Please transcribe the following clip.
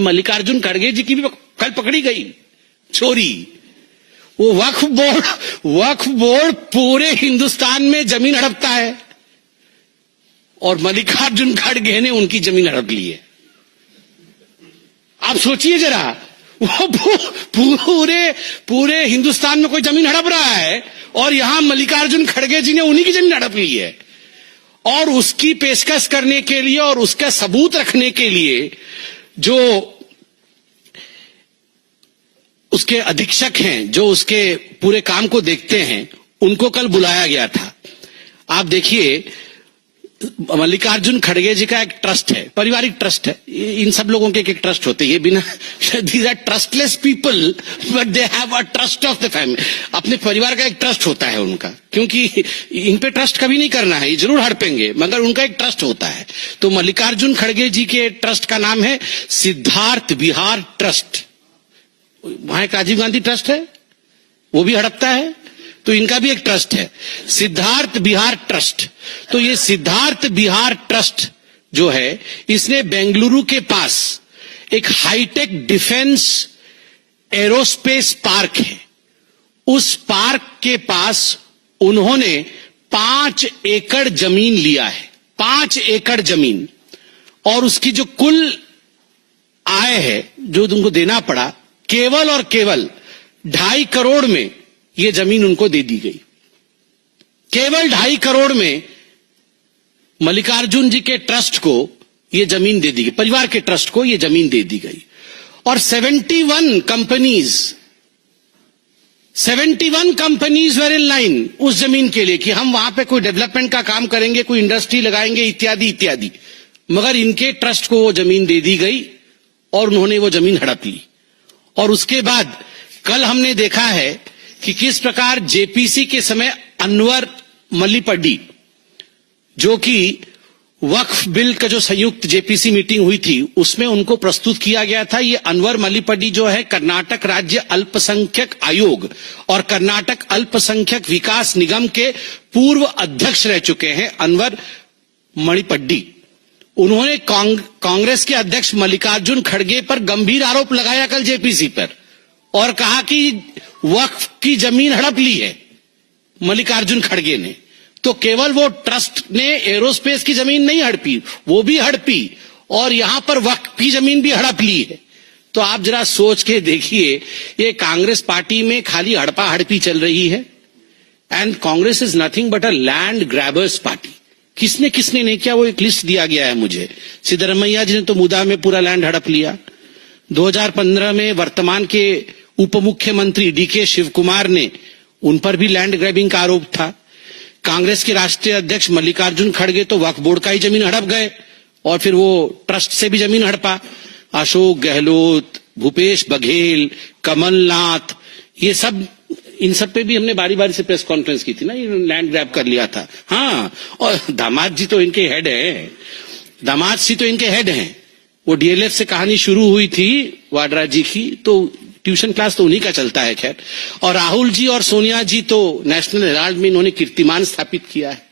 मल्लिकार्जुन खड़गे जी की भी कल पकड़ी गई चोरी। वो वक्फ बोर्ड पूरे हिंदुस्तान में जमीन हड़पता है और मल्लिकार्जुन खड़गे ने उनकी जमीन हड़प ली है। आप सोचिए जरा, वो पूरे हिंदुस्तान में कोई जमीन हड़प रहा है और यहां मल्लिकार्जुन खड़गे जी ने उन्हीं की जमीन हड़प ली है। और उसकी पेशकश करने के लिए और उसका सबूत रखने के लिए जो उसके अधीक्षक हैं, जो उसके पूरे काम को देखते हैं, उनको कल बुलाया गया था। आप देखिए, मल्लिकार्जुन खड़गे जी का एक ट्रस्ट है, पारिवारिक ट्रस्ट है। इन सब लोगों के एक ट्रस्ट होते हैं, ये बिना these are trustless people but they have a trust of the family. अपने परिवार का एक ट्रस्ट होता है उनका, क्योंकि इन पे ट्रस्ट कभी नहीं करना है, ये जरूर हड़पेंगे मगर उनका एक ट्रस्ट होता है। तो मल्लिकार्जुन खड़गे जी के ट्रस्ट का नाम है सिद्धार्थ विहार ट्रस्ट। वहां एक राजीव गांधी ट्रस्ट है, वो भी हड़पता है, तो इनका भी एक ट्रस्ट है सिद्धार्थ विहार ट्रस्ट। तो ये सिद्धार्थ विहार ट्रस्ट जो है, इसने बेंगलुरु के पास एक हाईटेक डिफेंस एरोस्पेस पार्क है। उस पार्क के पास उन्होंने 5 एकड़ जमीन लिया है, 5 एकड़ जमीन। और उसकी जो कुल आय है जो तुमको देना पड़ा, केवल और केवल 2.5 करोड़ में ये जमीन उनको दे दी गई। केवल 2.5 करोड़ में मल्लिकार्जुन जी के ट्रस्ट को ये जमीन दे दी गई, परिवार के ट्रस्ट को ये जमीन दे दी गई। और 71 कंपनीज वर इन लाइन उस जमीन के लिए कि हम वहां पे कोई डेवलपमेंट का काम करेंगे, कोई इंडस्ट्री लगाएंगे, इत्यादि इत्यादि। मगर इनके ट्रस्ट को वो जमीन दे दी गई और उन्होंने वो जमीन हड़प ली। और उसके बाद कल हमने देखा है कि किस प्रकार जेपीसी के समय अनवर मल्लीपड्डी, जो कि वक्फ बिल का जो संयुक्त जेपीसी मीटिंग हुई थी, उसमें उनको प्रस्तुत किया गया था। ये अनवर मल्लीपड्डी जो है, कर्नाटक राज्य अल्पसंख्यक आयोग और कर्नाटक अल्पसंख्यक विकास निगम के पूर्व अध्यक्ष रह चुके हैं। अनवर मणिपड्डी, उन्होंने कांग्रेस के अध्यक्ष मल्लिकार्जुन खड़गे पर गंभीर आरोप लगाया कल जेपीसी पर और कहा कि वक्फ की जमीन हड़प ली है मल्लिकार्जुन खड़गे ने। तो केवल वो ट्रस्ट ने एरोस्पेस की जमीन नहीं हड़पी, वो भी हड़पी और यहां पर वक्फ की जमीन भी हड़प ली है। तो आप जरा सोच के देखिए, ये कांग्रेस पार्टी में खाली हड़पा हड़पी चल रही है। And Congress is nothing but a land grabbers party. किसने किसने नहीं किया, वो एक लिस्ट दिया गया है मुझे। सिद्धरमैया जी ने तो मुदा में पूरा लैंड हड़प लिया। 2015 में वर्तमान के उप मुख्यमंत्री डीके शिव कुमार ने, उन पर भी लैंड ग्रैबिंग का आरोप था। कांग्रेस के राष्ट्रीय अध्यक्ष मल्लिकार्जुन खड़गे तो वक्फ बोर्ड का ही जमीन हड़प गए और फिर वो ट्रस्ट से भी जमीन हड़पा। अशोक गहलोत, भूपेश बघेल, कमलनाथ, ये सब, इन सब पे भी हमने बारी बारी से प्रेस कॉन्फ्रेंस की थी ना, ये लैंड ग्रैब कर लिया था। हाँ, और दामाद जी तो इनके हेड हैं, दामाद जी तो इनके हेड हैं। वो डीएलएफ से कहानी शुरू हुई थी वाड्रा जी की, तो ट्यूशन क्लास तो उन्हीं का चलता है खैर। और राहुल जी और सोनिया जी तो नेशनल हेराल्ड में इन्होंने कीर्तिमान स्थापित किया है।